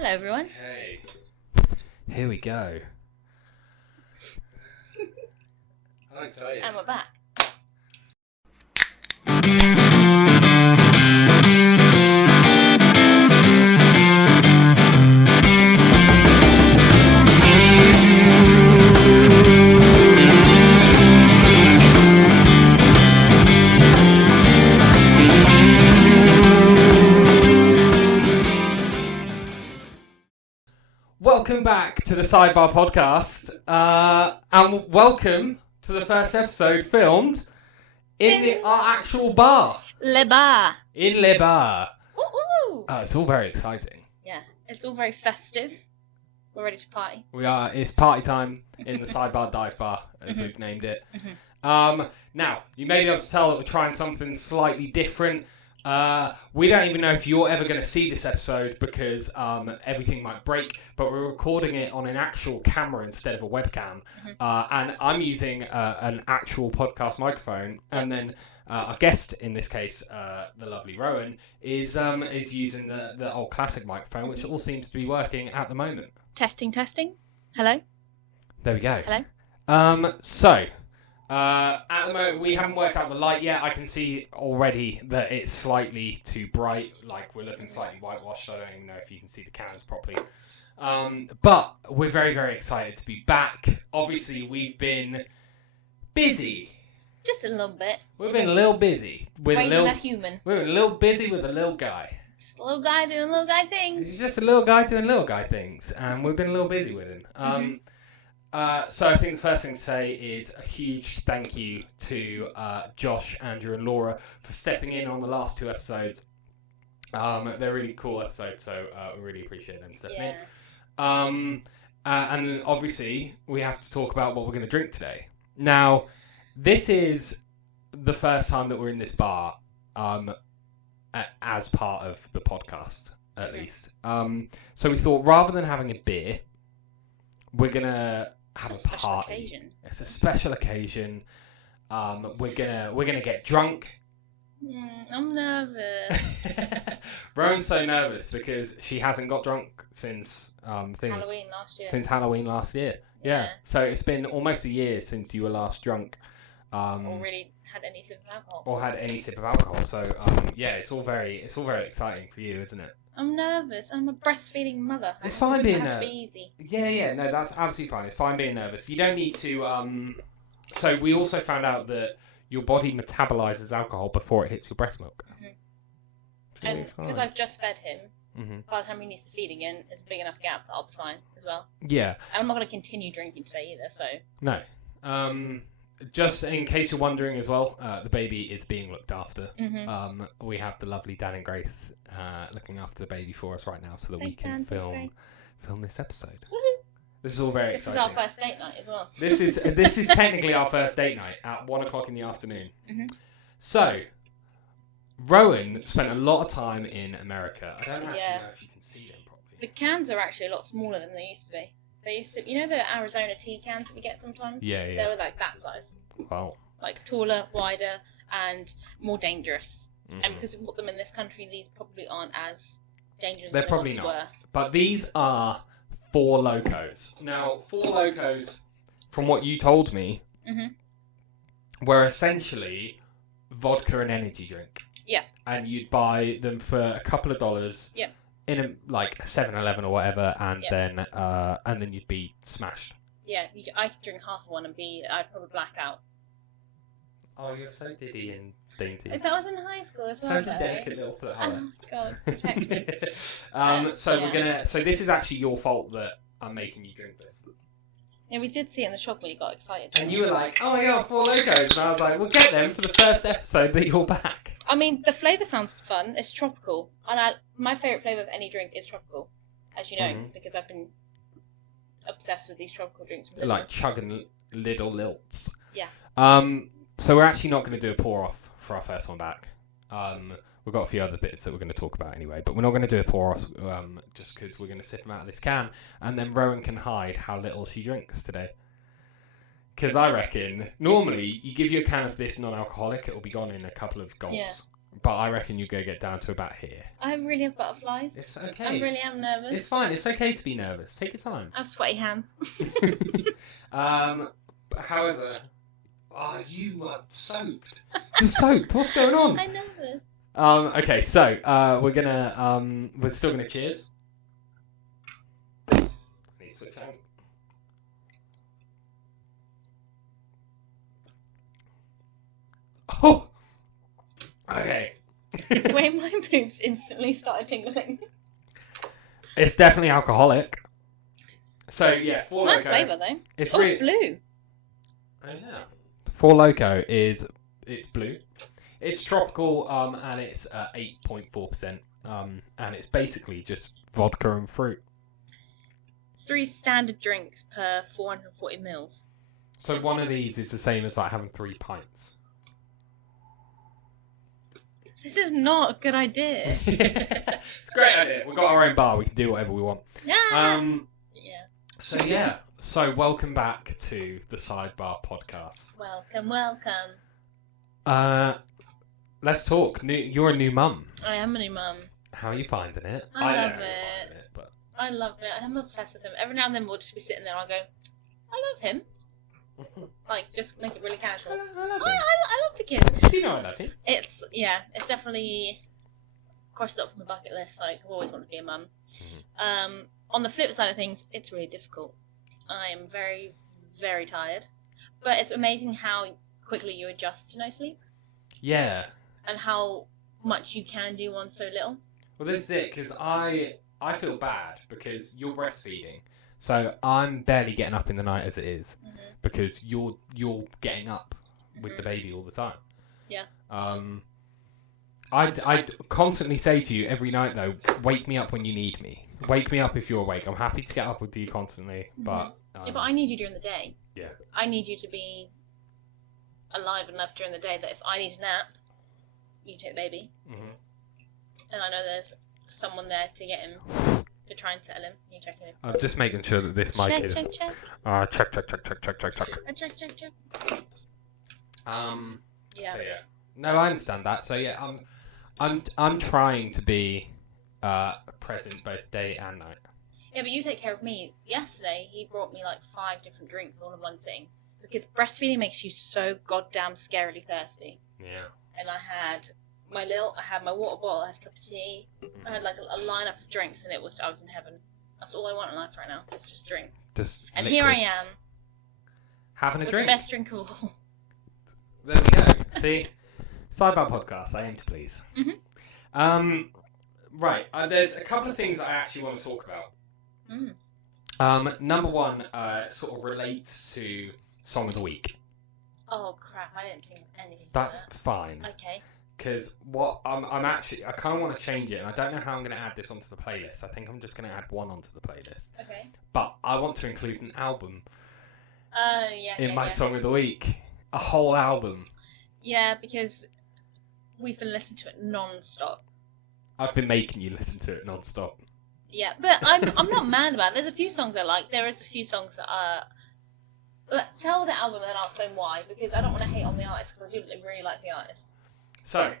Hello, everyone. Hey. Here we go. How exciting. And we're back. Welcome back to the Sidebar Podcast, and welcome to the first episode filmed in our actual bar. Le bar. In Le Bar. Woo-woo. It's all very exciting. Yeah, it's all very festive. We're ready to party. It's party time in the Sidebar Dive Bar, as we've named it. Now, you may be able to tell that we're trying something slightly different. We don't even know if you're ever going to see this episode because everything might break, but we're recording it on an actual camera instead of a webcam. And I'm using an actual podcast microphone, and then our guest in this case, the lovely Rowan, is using the old classic microphone, which all seems to be working at the moment. Testing. Hello. There we go. Hello. At the moment, we haven't worked out the light yet. I can see already that it's slightly too bright. Like, we're looking slightly whitewashed. I don't even know if you can see the cans properly. But we're very, very excited to be back. Obviously, we've been busy. Just a little bit. We've been a little busy. Raising a human. We've been a little busy with a little guy. Just a little guy doing little guy things. He's just a little guy doing little guy things. And we've been a little busy with him. So I think the first thing to say is a huge thank you to Josh, Andrew and Laura for stepping in on the last two episodes. They're really cool episodes, so we really appreciate them stepping in. And then obviously we have to talk about what we're going to drink today. Now, this is the first time that we're in this bar as part of the podcast, at least. So we thought rather than having a beer, we're going to have a party. Occasion. It's a special occasion. We're gonna get drunk. I'm nervous. Rowan's so nervous because she hasn't got drunk since Halloween last year. Since Halloween last year. Yeah. So it's been almost a year since you were last drunk. Or really had any sip of alcohol. Or had any sip of alcohol. So yeah, it's all very exciting for you, isn't it? I'm nervous. I'm a breastfeeding mother. It's fine being nervous. Easy. Yeah. No, that's absolutely fine. It's fine being nervous. You don't need to. So we also found out that your body metabolizes alcohol before it hits your breast milk. And because I've just fed him, by the time he needs to feed again, it's a big enough gap that I'll be fine as well. Yeah. And I'm not going to continue drinking today either. So. No. Just in case you're wondering as well, the baby is being looked after. We have the lovely Dan and Grace looking after the baby for us right now so that we can film this episode. Woo-hoo. This is all very exciting. This is our first date night as well. This is technically our first date night at 1:00 in the afternoon. So, Rowan spent a lot of time in America. I don't actually know if you can see them properly. The cans are actually a lot smaller than they used to be. They used to, you know, the Arizona tea cans that we get sometimes? Yeah. They were like that size. Wow. Like taller, wider, and more dangerous. And because we bought them in this country, these probably aren't as dangerous They're as probably they not. were. But these are 4 Locos. Now, 4 Locos, from what you told me, were essentially vodka and energy drink. Yeah. And you'd buy them for a couple of dollars. Yeah. In a 7-Eleven or whatever, and then you'd be smashed. Yeah, I could drink half of one and I'd probably black out. Oh, you're so diddy and dainty. That was in high school as well. Such a delicate little foot. Oh my god, protect me. So this is actually your fault that I'm making you drink this. Yeah, we did see it in the shop when you got excited. And you were like, "Oh my god, 4 Locos," and I was like, "We'll get them for the first episode that you're back." I mean, the flavour sounds fun. It's tropical, and my favourite flavour of any drink is tropical, as you know, because I've been obsessed with these tropical drinks. Like chugging little lilts. Yeah. So we're actually not going to do a pour off for our first one back. We've got a few other bits that we're going to talk about anyway, but we're not going to do a pour off just because we're going to sip them out of this can, and then Rowan can hide how little she drinks today. Because I reckon, normally, you give you a can of this non-alcoholic, it'll be gone in a couple of gulps. Yeah. but I reckon you go get down to about here. I really have butterflies. It's okay. I really am nervous. It's fine. It's okay to be nervous. Take your time. I have sweaty hands. However, you are soaked. You're soaked. What's going on? I'm nervous. Okay, so we're still gonna cheers. Need to switch hands. Oh. Okay. The way my boobs instantly started tingling. It's definitely alcoholic. So yeah, It's a nice flavour though. It's blue. Oh yeah. Four Loco it's blue. It's tropical, and it's 8.4%, and it's basically just vodka and fruit. 3 standard drinks per 440 mils. So one of these is the same as like having 3 pints. This is not a good idea. It's a great idea. We've got our own bar. We can do whatever we want. Yeah. So welcome back to the Sidebar Podcast. Welcome. Let's talk. You're a new mum. I am a new mum. How are you finding it? I love it. I love it. I'm obsessed with him. Every now and then we'll just be sitting there and I'll go, I love him. Like, just make it really casual. I love him. I love the kid. Do you know I love him? It's definitely crossed up from the bucket list. Like, I've always wanted to be a mum. Mm-hmm. On the flip side of things, it's really difficult. I am very, very tired. But it's amazing how quickly you adjust to no sleep. Yeah. And how much you can do on so little. Well, this is it, because I feel bad because you're breastfeeding. So I'm barely getting up in the night as it is, because you're getting up with the baby all the time. Yeah. I constantly say to you every night though, wake me up when you need me. Wake me up if you're awake. I'm happy to get up with you constantly, but yeah, but I need you during the day. Yeah. I need you to be alive enough during the day that if I need a nap, you take the baby. Mm-hmm. And I know there's someone there to get him. To try and settle him. You check him. I'm just making sure that this mic is. Check. Check. Yeah. So yeah. No, I understand that. So yeah, I'm trying to be present both day and night. Yeah, but you take care of me. Yesterday, he brought me like 5 different drinks all in one sitting because breastfeeding makes you so goddamn scarily thirsty. Yeah. And I had my water bottle, I had a cup of tea, I had like a lineup of drinks, and I was in heaven. That's all I want in life right now. It's just drinks. And liquids. Here I am. Having a drink. The best drink of all. There we go. See? Sidebar Podcast, I aim to please. Mm-hmm. Right, there's a couple of things I actually want to talk about. Number one sort of relates to Song of the Week. Oh crap, I didn't think of anything. That's fine. Okay. Because what I kind of want to change it, and I don't know how I'm going to add this onto the playlist. I think I'm just going to add one onto the playlist. Okay. But I want to include an album. In my Song of the Week. A whole album. Yeah, because we've been listening to it non-stop. I've been making you listen to it non-stop. Yeah, but I'm not mad about it. There's a few songs I like. There is a few songs that are... Tell the album and then I'll explain why, because I don't want to hate on the artist, because I do really like the artist. So,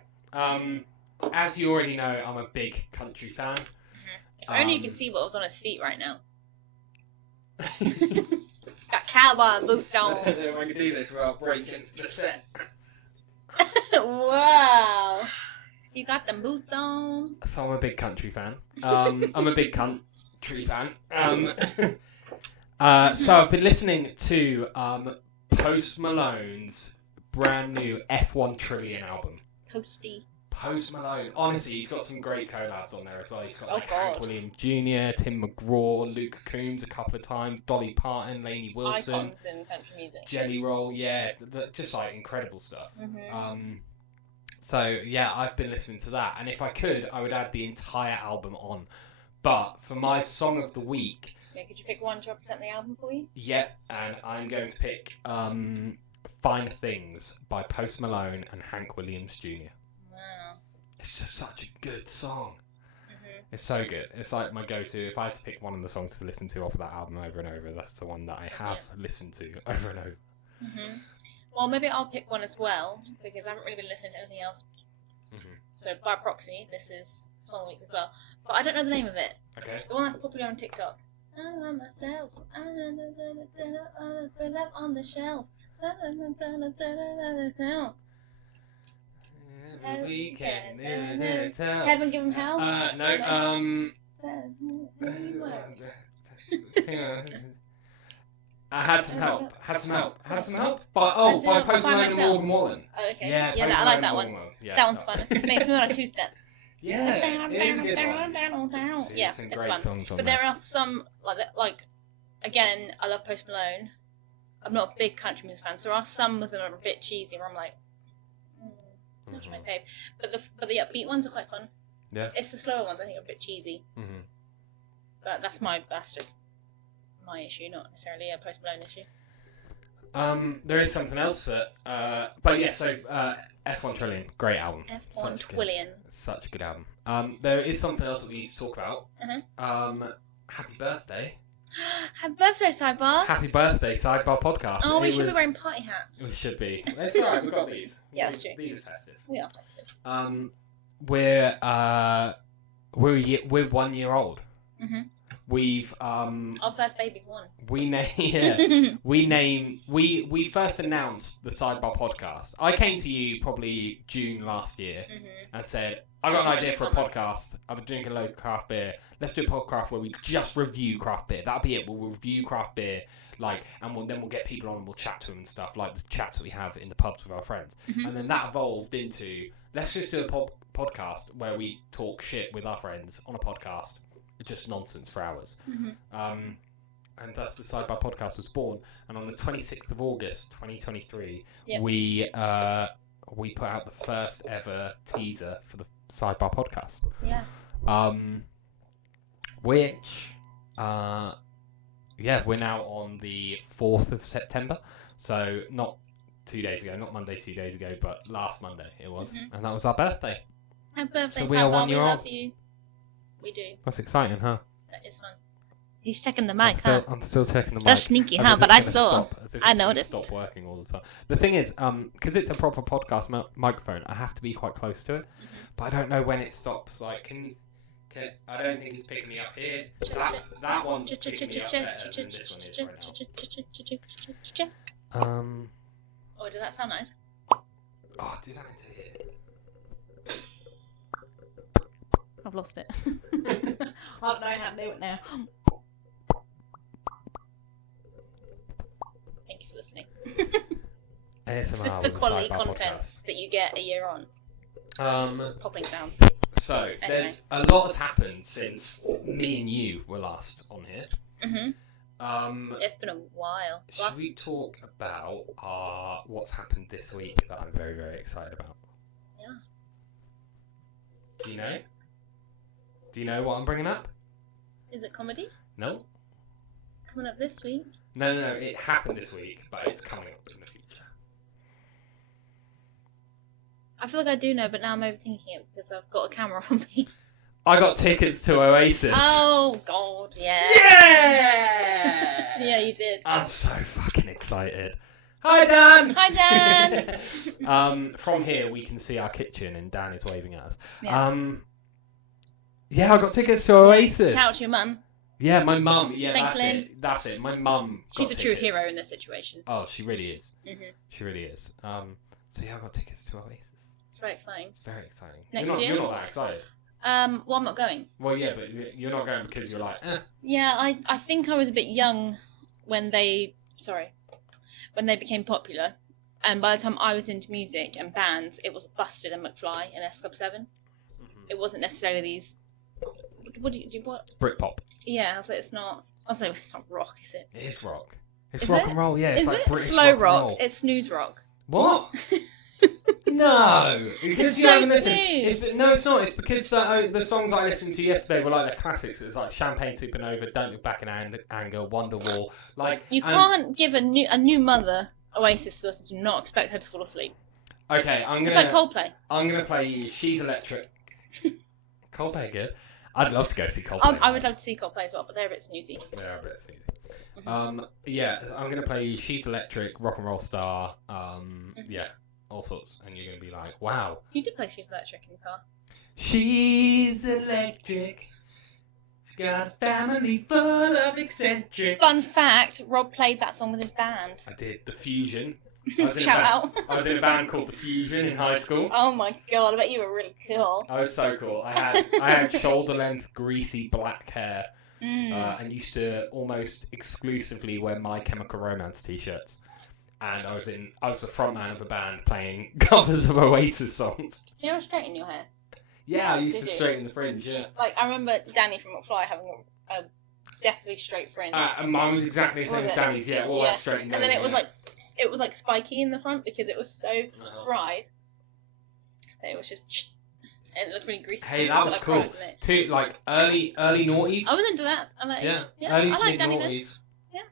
as you already know, I'm a big country fan. Mm-hmm. If only you could see what was on his feet right now. Got cowboy boots on. I can do this without breaking the set. Wow. You got them boots on. So I'm a big country fan. I'm a big country fan. So I've been listening to Post Malone's brand new F1 Trillion album. Toasty. Post Malone. Honestly, he's got some great collabs on there as well. He's got God. Hank Williams Jr., Tim McGraw, Luke Combs a couple of times, Dolly Parton, Lainey Wilson. Icons in country music. Jelly Roll, yeah. Just like incredible stuff. Mm-hmm. So yeah, I've been listening to that. And if I could, I would add the entire album on. But for my Song of the Week... Yeah, could you pick one to represent the album for you? Yeah, and I'm going to pick Finer Things by Post Malone and Hank Williams Jr. Wow. It's just such a good song. Mm-hmm. It's so good. It's like my go-to. If I had to pick one of the songs to listen to off of that album over and over, that's the one that I have listened to over and over. Mm-hmm. Well, maybe I'll pick one as well, because I haven't really been listening to anything else. Mm-hmm. So by proxy, this is Song of the Week as well. But I don't know the name of it. Okay. The one that's popular on TikTok. I love myself. I love on the shelf. We can Heaven give him hell. No. I had some help. Had some help. By Post Malone and Morgan Wallen. Oh, okay. Yeah, I like that one. Yeah, That one's fun. It makes me want a two-step. Yeah, it is a good one. Yeah, some it's great fun. songs on But there are some like again, I love Post Malone. I'm not a big country music fan, so there are some of them are a bit cheesy where I'm like, not my fave. But the upbeat ones are quite fun. Yeah. It's the slower ones I think are a bit cheesy. Mm-hmm. But that's just my issue, not necessarily a Post Malone issue. There is something else that, but yeah, so F1 Trillion, great album. F1 Twillion. Such a good album. There is something else that we need to talk about. Happy birthday. Happy birthday, Sidebar. Happy birthday, Sidebar Podcast. Oh, we should be wearing party hats. We should be. That's alright, we've got these. Yeah, that's true. These are festive. We are festive. We're 1 year old. Mm-hmm. We've our first baby's one. We first announced the Sidebar Podcast. I came to you probably June last year and said, I got an idea for a podcast. I've been drinking a load of craft beer. Let's do a podcast where we just review craft beer. That'll be it. We'll review craft beer, and then we'll get people on and we'll chat to them and stuff, like the chats that we have in the pubs with our friends. And then that evolved into, let's just do a podcast where we talk shit with our friends on a podcast. Just nonsense for hours. And thus the Sidebar Podcast was born. And on the 26th of August 2023, we put out the first ever teaser for the Sidebar Podcast. Yeah. Which we're now on the 4th of September. So not 2 days ago, not Monday 2 days ago, but last Monday it was. And that was our birthday. Happy birthday, so we are 1 year old. We love you. We do. That's exciting, huh? That is fun. He's checking the mic, I'm still checking the mic. That's sneaky, huh? But I saw. I noticed. Stop working all the time. The thing is, because it's a proper podcast microphone, I have to be quite close to it. But I don't know when it stops. Like, I don't think he's picking me up here. That one's picking me up better than this one is right now. Oh, did that sound nice? Oh, do that into here. I've lost it. I don't know how to do it now. Thank you for listening. ASMR The with quality the Sidebar content Podcast. that you get a year on. Popping sounds. So, Anyway. there's a lot has happened since me and you were last on here. It's been a while. Should we talk about what's happened this week that I'm very, very excited about? Yeah. Do you know? Do you know what I'm bringing up? Is it comedy? No. Coming up this week? No. It happened this week, but it's coming up in the future. I feel like I do know, but now I'm overthinking it because I've got a camera on me. I got tickets to Oasis. Oh, God, yeah. Yeah! Yeah, you did. I'm so fucking excited. Hi, Dan! Hi, Dan! From here, we can see our kitchen, and Dan is waving at us. Yeah. I got tickets to Oasis. Shout out to your mum. Yeah, my mum. Yeah, Thanks, that's Lynn. it. That's it. My mum got She's a true tickets. hero in this situation. Oh, she really is. Mm-hmm. She really is. So yeah, I got tickets to Oasis. It's very exciting. It's very exciting. Next you're year? not that excited. Well, I'm not going. Well, yeah, but you're not going because you're like, Yeah, I think I was a bit young when they became popular. And by the time I was into music and bands, it was Busted and McFly and S Club 7. Mm-hmm. It wasn't necessarily these. What? Britpop. Yeah, I was like, it's not rock, is it? It is rock. It's Is rock it? and roll. Yeah, it's Is like it British slow rock. And roll. It's snooze rock. What? No, because It's you so haven't listened. smooth. No, it's not. It's because the songs I listened to yesterday were like the classics. It's like Champagne Supernova, Don't Look Back in Anger, Wonderwall. Like You can't give a new mother Oasis to listen to and not expect her to fall asleep. Okay, It's like Coldplay. I'm gonna play you She's Electric. Coldplay, good. I'd love to go see Coldplay. I would love to see Coldplay as well, but they're a bit snoozy. They're a bit snoozy. Yeah, I'm gonna play you She's Electric, Rock and Roll Star. Yeah, all sorts, and you're going to be like, wow. You did play She's Electric in the car. She's electric. She's got a family full of eccentrics. Fun fact, Rob played that song with his band. I did. The Fusion. Shout out. I was in a band called The Fusion in high school. Oh my god, I bet you were really cool. I was so cool. I had shoulder-length, greasy black hair, and used to almost exclusively wear My Chemical Romance t-shirts. And I was the frontman of a band playing covers of Oasis songs. Did you ever straighten your hair? Yeah, I used Did to you? straighten the fringe. Yeah. Like I remember Danny from McFly having a definitely straight fringe. And mine was exactly the same as Danny's. Yeah, all that straightened. And then it was like spiky in the front because it was so fried. That it was just. It looked really greasy. Hey, that was cool. Too like early noughties. I was into that. Early I like Danny noughties. Yeah.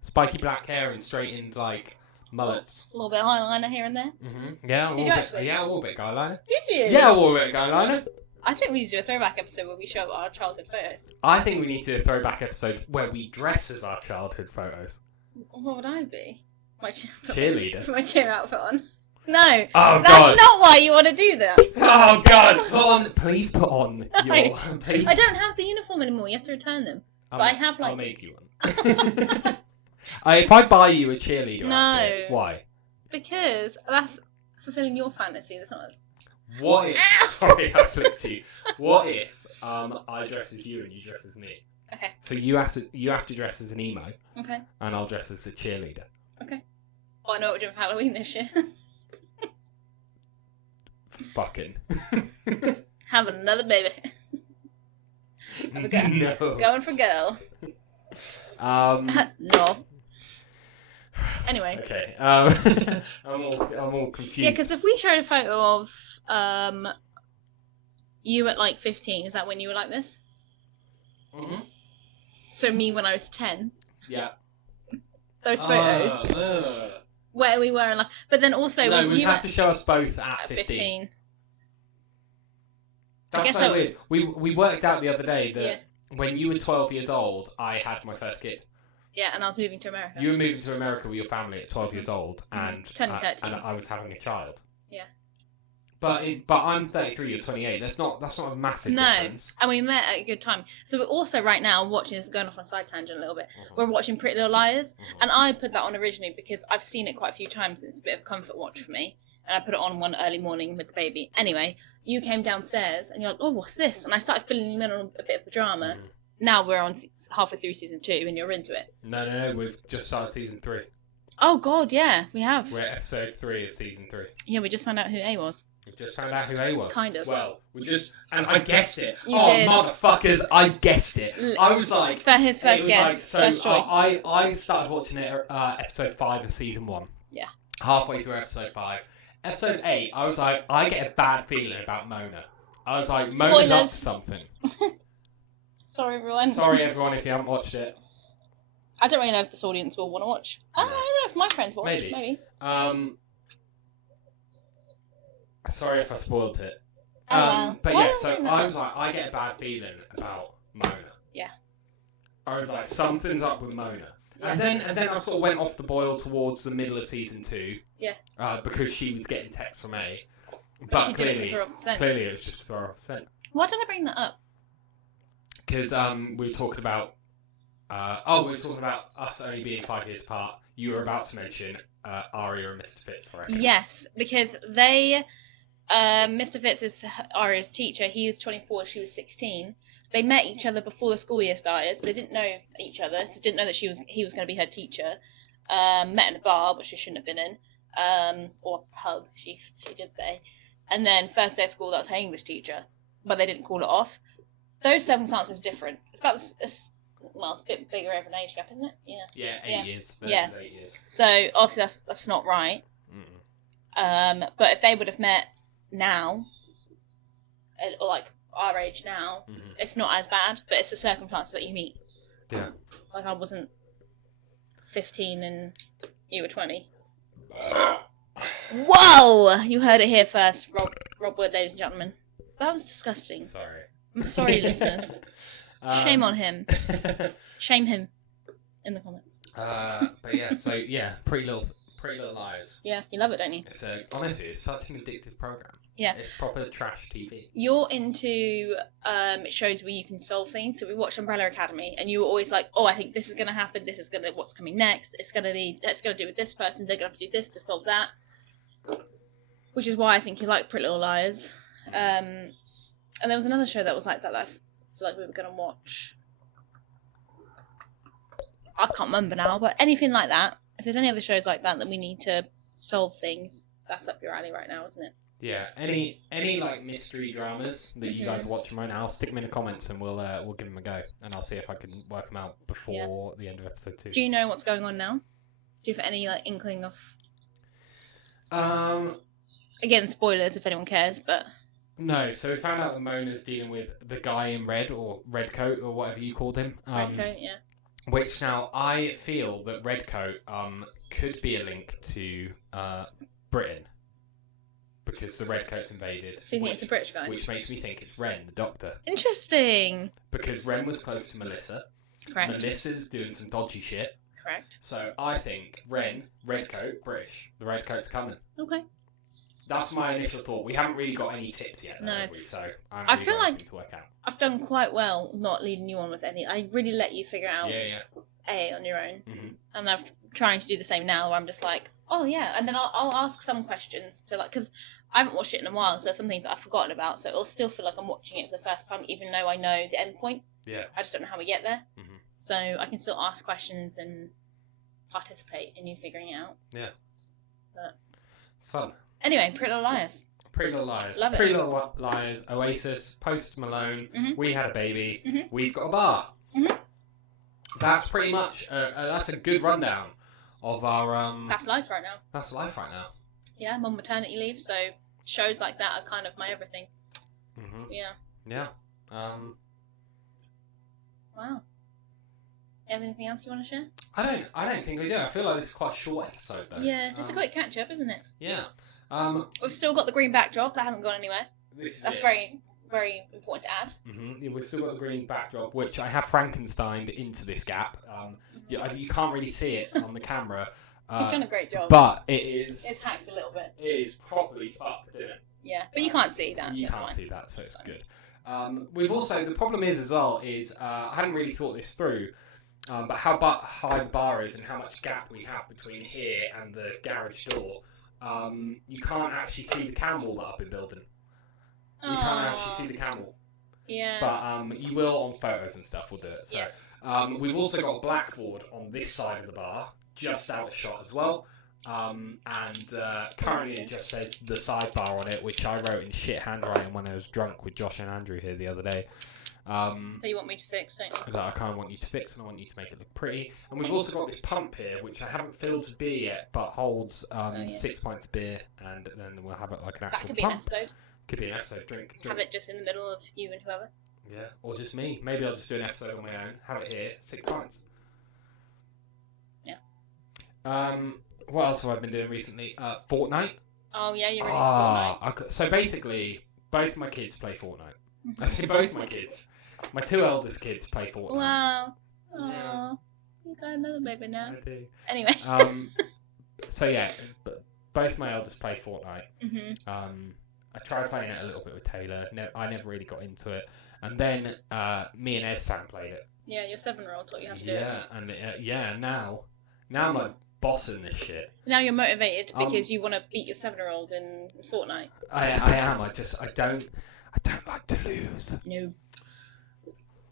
Spiky black hair and straightened like mullets. A little bit of eyeliner here and there. Mm-hmm. Yeah, Did you actually? Yeah, a little bit of eyeliner. Did you? Yeah, a little bit of eyeliner. I think we need to do a throwback episode where we show our childhood photos. I think we need to do a throwback episode where we dress as our childhood photos. What would I be? My cheerleader. Put my cheer outfit on. No. Oh, that's God. not why you want to do that. Oh God! Please put on your. Please. I don't have the uniform anymore. You have to return them. But I have like. I'll make you one. If I buy you a cheerleader outfit, why? Because that's fulfilling your fantasy. That's not. What if? Sorry, I flicked you. What if I dress as you and you dress as me? Okay. So you have to dress as an emo. Okay. And I'll dress as a cheerleader. Okay. Well, I know what we're doing for Halloween this year. Fucking. Having another baby. No. Going for girl. No. Anyway. Okay. I'm all confused. Yeah, because if we showed a photo of you at like 15, is that when you were like this? Mhm. So me when I was 10. Yeah. Those photos. Where we were in life. But then also no, when we'd you have to show us both at 15. That's so weird. We worked out the other day that when you were 12 years old, I had my first kid. Yeah, and I was moving to America. You were moving to America with your family at 12 years old, and Turning 13. And I was having a child. Yeah. But I'm 33, you're 28. That's not a massive difference. And we met at a good time. So we're also right now watching, going off on a side tangent a little bit, we're watching Pretty Little Liars, and I put that on originally because I've seen it quite a few times and it's a bit of a comfort watch for me, and I put it on one early morning with the baby. Anyway, you came downstairs and you're like, oh, what's this? And I started filling you in on a bit of the drama. Now we're on halfway through season 2 and you're into it. No, we've just started season 3. Oh God, yeah, we have. We're at episode 3 of season 3. Yeah, we just found out who A was. We just found out who A was. Kind of. Well, and I guessed it. You did. Motherfuckers, I guessed it. I was like, for his first guess, first choice. I started watching it episode 5 of season 1. Yeah. Halfway through episode 5. Episode 8, I was like, I get a bad feeling about Mona. I was like, Mona's up to something. Sorry, everyone. Sorry, everyone, if you haven't watched it. I don't really know if this audience will want to watch. I don't know if my friends watch. Maybe. Sorry if I spoiled it. Well. But yeah, so I was like, I get a bad feeling about Mona. Yeah. I was like, something's up with Mona. Yeah. And then I sort of went off the boil towards the middle of season 2. Yeah. Because she was getting text from A. But clearly it was just to throw her off the scent. Why did I bring that up? Because we were talking about us only being 5 years apart. You were about to mention Aria and Mr. Fitz, I reckon. Yes, because they, Mr. Fitz is Aria's teacher. He was 24, she was 16. They met each other before the school year started, so they didn't know each other, so didn't know that he was going to be her teacher. Met in a bar, which she shouldn't have been in, or a pub, she did say. And then first day of school, that was her English teacher, but they didn't call it off. Those circumstances are different. It's about it's a bit bigger of an age gap, isn't it? Yeah. Yeah, 8 years. Yeah. 8 years. So obviously that's not right. But if they would have met now, or like our age now, it's not as bad. But it's the circumstances that you meet. Yeah. Like I wasn't 15 and you were 20. Whoa! You heard it here first, Rob Wood, ladies and gentlemen. That was disgusting. Sorry. I'm sorry, listeners. Shame on him. Shame him in the comments. But yeah, so yeah, Pretty Little Pretty Little Liars. Yeah, you love it, don't you? Honestly, it's such an addictive program. Yeah. It's proper trash TV. You're into shows where you can solve things. So we watched Umbrella Academy, and you were always like, "Oh, I think this is going to happen. This is going to what's coming next. It's going to do with this person. They're going to have to do this to solve that." Which is why I think you like Pretty Little Liars. And there was another show that was like that I feel like we were going to watch. I can't remember now, but anything like that. If there's any other shows like that we need to solve things, that's up your alley right now, isn't it? Yeah. Any like mystery dramas that you guys are watching right now, stick them in the comments and we'll give them a go, and I'll see if I can work them out before the end of episode 2. Do you know what's going on now? Do you have any like inkling of? Again, spoilers if anyone cares, but. No, so we found out that Mona's dealing with the guy in red, or Redcoat, or whatever you called him. Redcoat, yeah. Which now, I feel that Redcoat could be a link to Britain. Because the Redcoats invaded. So you think it's a British guy? Which makes me think it's Ren, the Doctor. Interesting. Because Ren was close to Melissa. Correct. Melissa's doing some dodgy shit. Correct. So I think Redcoat, British. The Redcoat's coming. Okay. That's my initial thought. We haven't really got any tips yet, though, have we? So I feel like to work out. I've done quite well not leading you on with any. I really let you figure out on your own. Mm-hmm. And I'm trying to do the same now, where I'm just like, oh yeah, and then I'll ask some questions to like, because I haven't watched it in a while, so there's some things that I've forgotten about, so it'll still feel like I'm watching it for the first time, even though I know the end point. Yeah. I just don't know how we get there. Mm-hmm. So I can still ask questions and participate in you figuring it out. Yeah. But it's fun. Anyway, Pretty Little Liars. Pretty Little Liars. Love it. Pretty Little Liars, Oasis, Post Malone, We Had a Baby, We've Got a Bar. Mm-hmm. That's pretty much, that's a good rundown of our... That's life right now. That's life right now. Yeah, I'm on maternity leave, so shows like that are kind of my everything. Mm-hmm. Yeah. Yeah. Wow. You have anything else you want to share? I don't think we do. I feel like this is quite a short episode, though. Yeah, it's a great catch-up, isn't it? Yeah. We've still got the green backdrop. That hasn't gone anywhere. That's very, very important to add. Mm-hmm. Yeah, we've still got the green backdrop, which I have Frankensteined into this gap. You can't really see it on the camera. You've done a great job. But it is... It's hacked a little bit. It is properly fucked, isn't it? Yeah, but you can't see that. You can't see that, so it's good. We've also... The problem is, as well, I hadn't really thought this through, but how high the bar is and how much gap we have between here and the garage door. You can't actually see the camel that I've been building. You can't actually see the camel. Yeah. But you will on photos and stuff. We'll do it. So we've also got a blackboard on this side of the bar, just out of shot as well. And currently it just says the sidebar on it, which I wrote in shit handwriting when I was drunk with Josh and Andrew here the other day. That you want me to fix, don't you? That I kind of want you to fix, and I want you to make it look pretty. And we've also got this pump here, which I haven't filled with beer yet, but holds 6 pints of beer, and then we'll have it like an actual That could be pump. an episode. Could be an episode. Drink. Have it just in the middle of you and whoever. Yeah, or just me. Maybe I'll just do an episode on my own. Have it here, 6 pints. Yeah. What else have I been doing recently? Fortnite. Oh yeah, you're really Fortnite. So basically, both my kids play Fortnite. I say both my kids. My 2 eldest kids play Fortnite. Wow. Yeah. You got another baby now. I do. Anyway. So yeah, both my eldest play Fortnite. Mm-hmm. I tried playing it a little bit with Taylor. I never really got into it. And then me and Sam played it. Yeah, your 7-year-old taught you how to do it. Yeah, and now I'm like bossing this shit. Now you're motivated because you want to beat your 7-year-old in Fortnite. I am. I don't like to lose. No.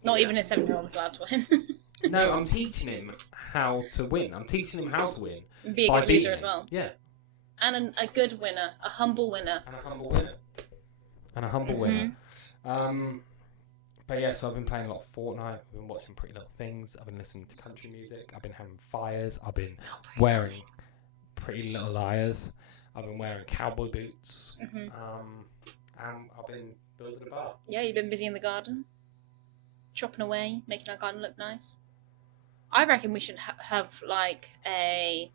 Not even a 7-year-old is allowed to win. No, I'm teaching him how to win. I'm teaching him how to win. And be a good loser as well. Yeah. And a good winner. A humble winner. And a humble winner. But yeah, so I've been playing a lot of Fortnite. I've been watching Pretty Little Things. I've been listening to country music. I've been having fires. I've been wearing Pretty Little Liars. I've been wearing cowboy boots. Mm-hmm. And I've been building a bar. Yeah, you've been busy in the garden. Chopping away, making our garden look nice. I reckon we should have like a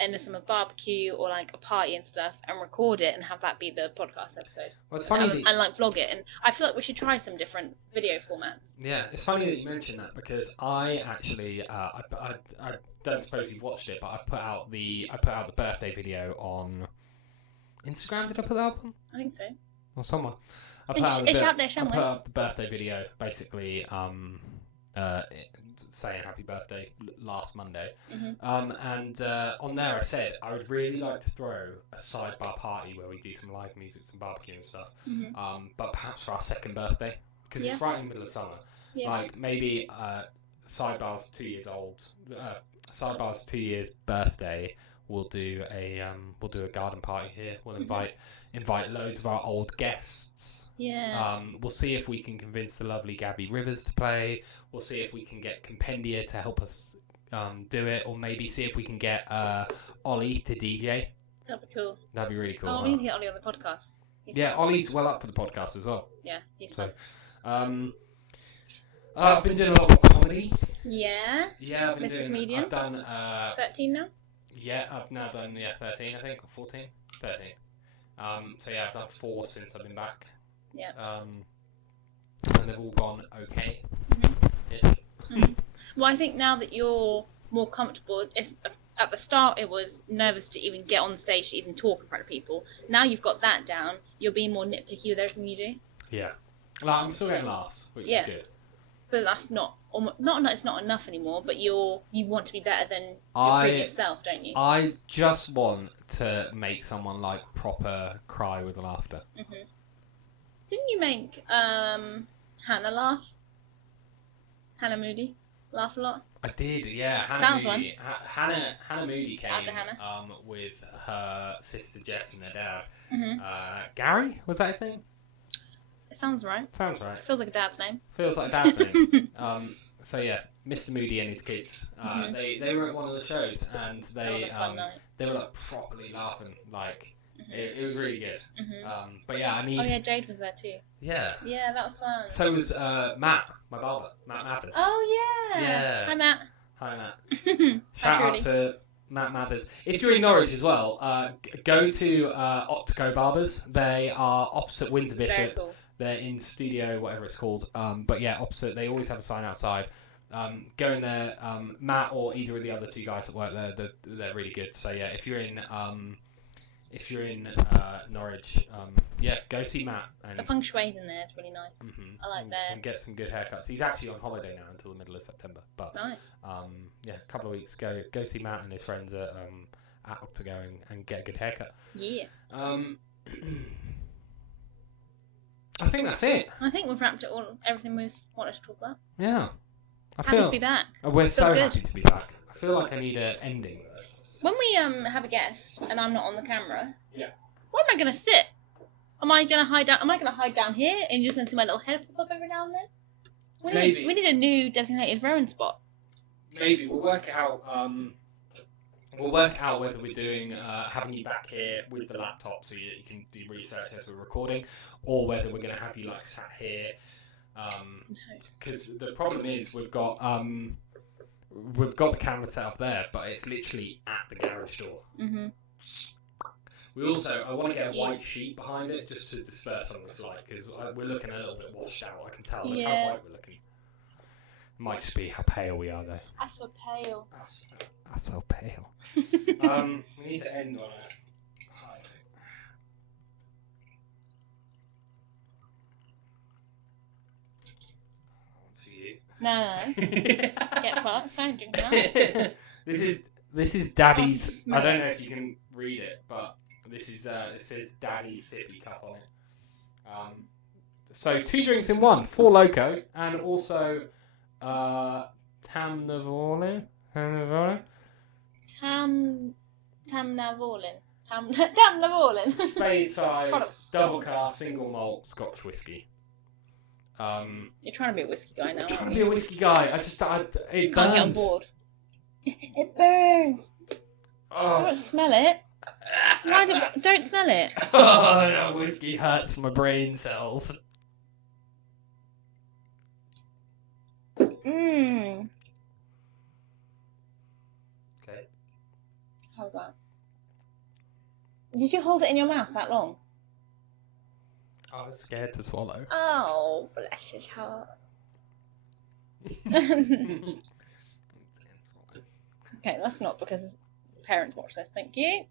end of summer barbecue or like a party and stuff, and record it and have that be the podcast episode. Well, it's funny and like vlog it. And I feel like we should try some different video formats. Yeah, it's funny that you mentioned that because I actually I don't suppose you've watched it, but I put out the birthday video on Instagram. Did I put that up on? I think so. Or somewhere. It's out there somewhere. I put up the birthday video, basically saying happy birthday last Monday. And on there I said I would really like to throw a sidebar party where we do some live music, some barbecue and stuff. But perhaps for our second birthday, because it's right in the middle of summer. Yeah. Like maybe Sidebar's 2 years old. Sidebar's 2 years birthday. We'll do a garden party here. We'll invite loads of our old guests. Yeah. We'll see if we can convince the lovely Gabby Rivers to play. We'll see if we can get Compendia to help us do it, or maybe see if we can get Ollie to DJ. That'd be cool. That'd be really cool. Oh, we need to get Ollie on the podcast. Ollie's well up for the podcast as well. Yeah, he's fun. I've been doing a lot of comedy. Yeah. Yeah, I've been doing. Comedian. I've done 13 now. Yeah, I've now done 13, I think, or 14, 13. So yeah, I've done 4 since I've been back. Yeah. And they've all gone okay. Well, I think now that you're more comfortable, at the start it was nervous to even get on stage to even talk in front of people. Now you've got that down, you're being more nitpicky with everything you do. Yeah. Like, I'm still getting laughs, which is good. But that's not it's not enough anymore. But you want to be better than your previous self, don't you? I just want to make someone like proper cry with laughter. Didn't you make Hannah laugh? Hannah Moody laugh a lot. I did, yeah. Hannah Moody. Hannah Moody came with her sister Jess and their dad. Gary, was that his name? It sounds right. Sounds right. Feels like a dad's name. Feels like a dad's name. So yeah, Mr. Moody and his kids. They were at one of the shows and they were like properly laughing. Like it was really good. But yeah, I need. Oh yeah, Jade was there too. Yeah. Yeah, that was fun. So was Matt, my barber, Matt Mathers. Oh yeah. Yeah. Hi Matt. Hi Matt. Shout out to Matt Mathers. If you're in Norwich as well, go to Optico Barbers. They are opposite Windsor Bishop. Very cool. They're in studio, whatever it's called. But yeah, opposite. They always have a sign outside. Go in there. Matt or either of the other two guys that work there, they're really good. So yeah, if you're in Norwich, yeah, go see Matt. And the feng shui in there is really nice. I like that. And get some good haircuts. He's actually on holiday now until the middle of September. But nice. Yeah, a couple of weeks. Go see Matt and his friends at Optico and get a good haircut. Yeah. I think that's it. I think we've wrapped everything we've wanted to talk about. Yeah. Happy to be back. We're so happy to be back. I feel like I need an ending. When we have a guest and I'm not on the camera, where am I going to sit? Am I going to hide down here and you're just going to see my little head pop up every now and then? We need a new designated Rowan spot. Maybe we'll work out. We'll work out whether we're doing having you back here with the laptop so you can do research as we're recording, or whether we're going to have you like sat here. Because the problem is we've got the camera set up there, but it's literally at the garage door. I want to get a white sheet behind it just to disperse some of the light because we're looking a little bit washed out. I can tell how white we're looking. It might just be how pale we are though. That's so pale. That's so pale. We need to end on a high note. To you. No. Get fucked. Don't drink that. This is Daddy's. I don't know if you can read it, but this says Daddy's sippy cup on it. So 2 drinks in 1, 4 Loco, and also Tamnavolin. Spade size, double cast, single malt Scotch whiskey. You're trying to be a whiskey guy now. I'm trying to be a whiskey guy. It can't burns. get on board. It burns. Oh. Don't smell it. Don't smell it. Oh no, whiskey hurts my brain cells. Okay. Okay. How was that? Did you hold it in your mouth that long? I was scared to swallow. Oh, bless his heart. Okay, that's not because parents watch this. Thank you.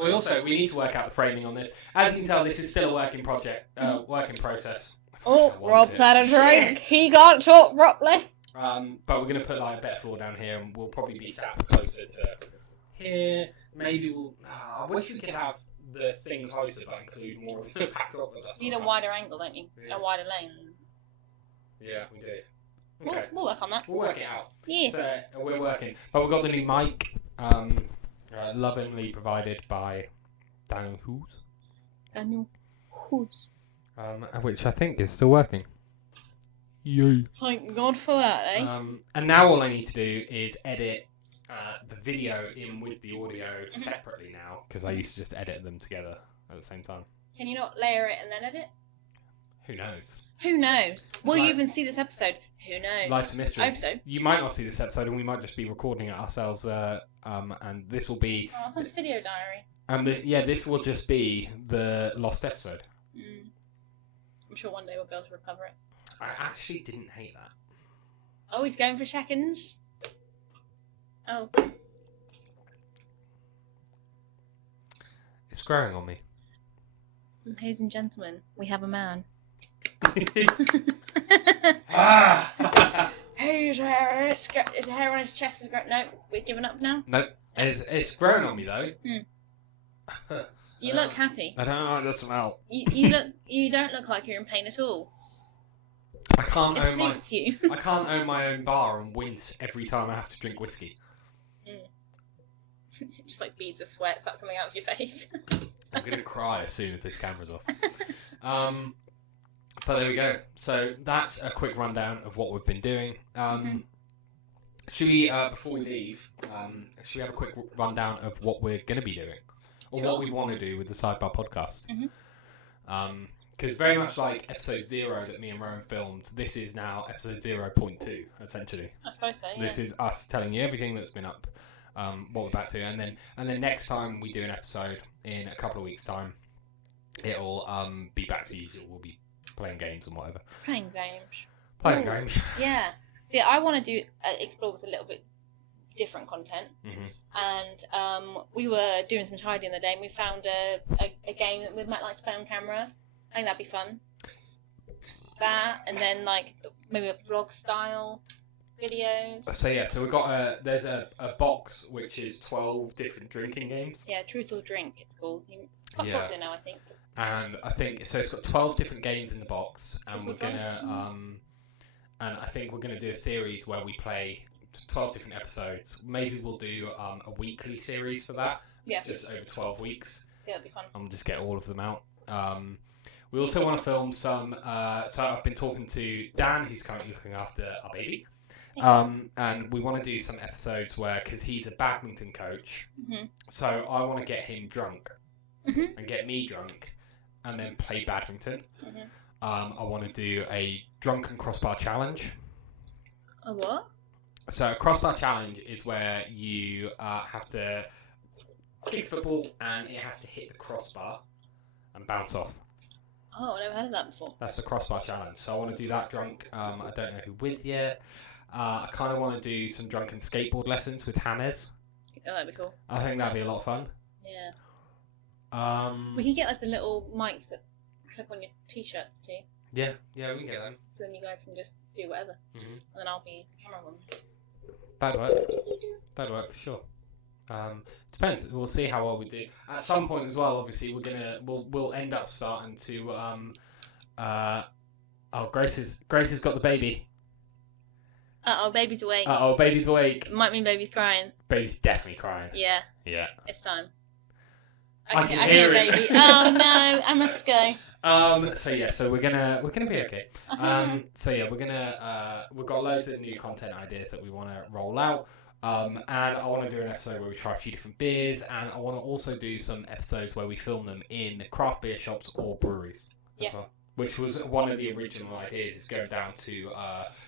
We need to work out the framing on this. As you can tell, this is still a work in process. Oh, Rob's had a drink. He can't talk properly. But we're going to put like a better floor down here, and we'll probably be sat closer to here. Maybe we'll. I wish we could have the thing closer, but include more of the backdrop. You need a wider angle, don't you? Yeah. A wider lens. Yeah, we do. Okay. We'll work on that. We'll work it out. Yeah. So we're working, but we've got the new mic, lovingly provided by Daniel Hughes. Which I think is still working. Yay. Thank God for that, eh? And now all I need to do is edit the video in with the audio separately now, because I used to just edit them together at the same time. Can you not layer it and then edit? Who knows? Who knows? Will you even see this episode? Who knows? Life's a mystery. I hope so. You might not see this episode, and we might just be recording it ourselves. And this will be. Oh, it's a video diary. This will just be the lost episode. I'm sure one day we'll be able to recover it. I actually didn't hate that. Oh, he's going for seconds. Oh. It's growing on me. Ladies and gentlemen, we have a man. His hair on his chest is growing. No, we're giving up now. Nope. It's growing on me though. You look happy. I don't like the smell. You don't look like you're in pain at all. I can't own you. I can't own my own bar and wince every time I have to drink whiskey. Just like beads of sweat start coming out of your face. I'm gonna cry as soon as this camera's off. But there we go. So that's a quick rundown of what we've been doing. Should we, before we leave, should we have a quick rundown of what we're going to be doing? Or what we want to do with the Sidebar Podcast? Because very much like episode 0 that me and Rowan filmed, this is now episode 0.2, essentially. I suppose so, yeah. This is us telling you everything that's been up, what we're about to, and then next time we do an episode in a couple of weeks' time, it'll be back to usual. We'll be playing games and whatever. Playing games. Games. Yeah. See, I want to do explore with a little bit different content. And we were doing some tidying the day, and we found a game that we might like to play on camera. I think that'd be fun. That, and then like maybe a vlog style videos. So we've got there's a box which is 12 different drinking games. Yeah, Truth or Drink it's called. It's quite popular now, I think. And I think so. It's got 12 different games in the box, and we're gonna and I think we're gonna do a series where we play 12 different episodes. Maybe we'll do a weekly series for that. Yeah. Just over 12 weeks. Yeah, that'd be fun. And we'll just get all of them out. We also want to film some. So I've been talking to Dan, who's currently looking after our baby. And we want to do some episodes where, because he's a badminton coach, so I want to get him drunk and get me drunk and then play badminton. I want to do a drunken crossbar challenge. A what? So a crossbar challenge is where you have to kick football and it has to hit the crossbar and bounce off. Oh, I've never heard of that before. That's the crossbar challenge. So I want to do that drunk. I don't know who with yet. I kind of want to do some drunken skateboard lessons with James. Oh, that'd be cool. I think that'd be a lot of fun. Yeah. We can get like the little mics that clip on your t-shirts too. Yeah, we can get them. So then you guys can just do whatever. And then I'll be cameraman. That'd work for sure. Depends. We'll see how well we do. At some point as well, obviously, we'll end up starting to Grace has got the baby. Baby's awake. Baby's awake. It might mean baby's crying. Baby's definitely crying. Yeah. Yeah. It's time. I can hear it. Baby. Oh no, I must go. So we're gonna be okay. We've got loads of new content ideas that we want to roll out. And I want to do an episode where we try a few different beers, and I want to also do some episodes where we film them in craft beer shops or breweries. Yeah. Well. which was one of the original ideas, is going down to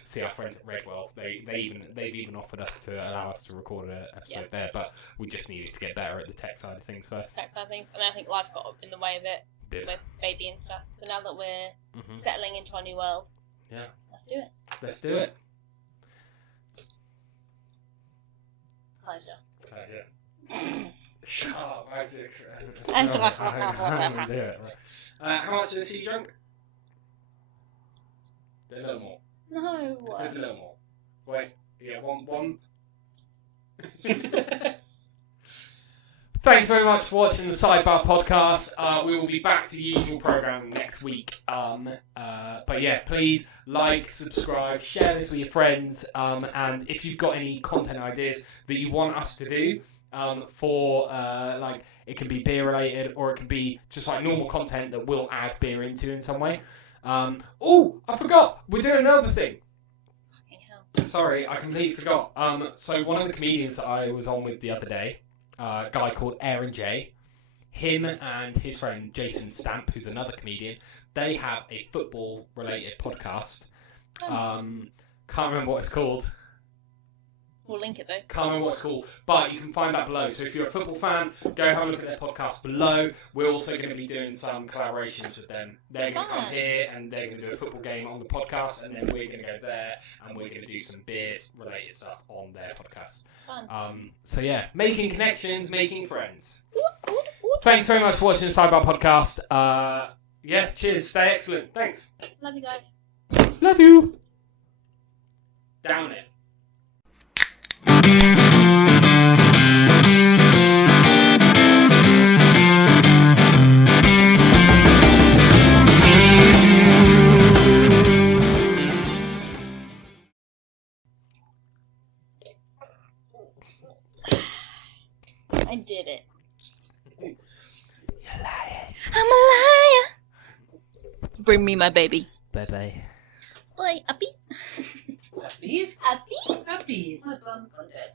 see our friends at Redwell. They've even offered us to allow us to record an episode there, but we just needed to get better at the tech side of things first. And I think life got in the way of it with baby and stuff. So now that we're settling into our new world, let's do it. Let's do it. Pleasure. Shut up, Isaac. I'm do it. How much is he drunk? A little more. No. Just a little more. Wait, yeah, one. Thanks very much for watching the Sidebar Podcast. We will be back to the usual programming next week. But yeah, please like, subscribe, share this with your friends. And if you've got any content ideas that you want us to do, for like, it can be beer related, or it can be just like normal content that we'll add beer into in some way. Oh, I forgot. We're doing another thing. Sorry, I completely forgot. So one of the comedians that I was on with the other day, a guy called Aaron J, him and his friend Jason Stamp, who's another comedian, they have a football-related podcast. Can't remember what it's called. We'll link it though. Can't remember what it's called, but you can find that below. So if you're a football fan, go have a look at their podcast below. We're also going to be doing some collaborations with them. They're going to come here and they're going to do a football game on the podcast, and then we're going to go there and we're going to do some beer-related stuff on their podcast. Fun. So yeah, making connections, making friends. Thanks very much for watching the Sidebar Podcast. Yeah, cheers. Stay excellent. Thanks. Love you guys. Love you. Down it. I did it. You're lying. I'm a liar. Bring me my baby. Bye-bye. Oi, uppy. Puppies? Uppy? Puppies. My bum's gone dead.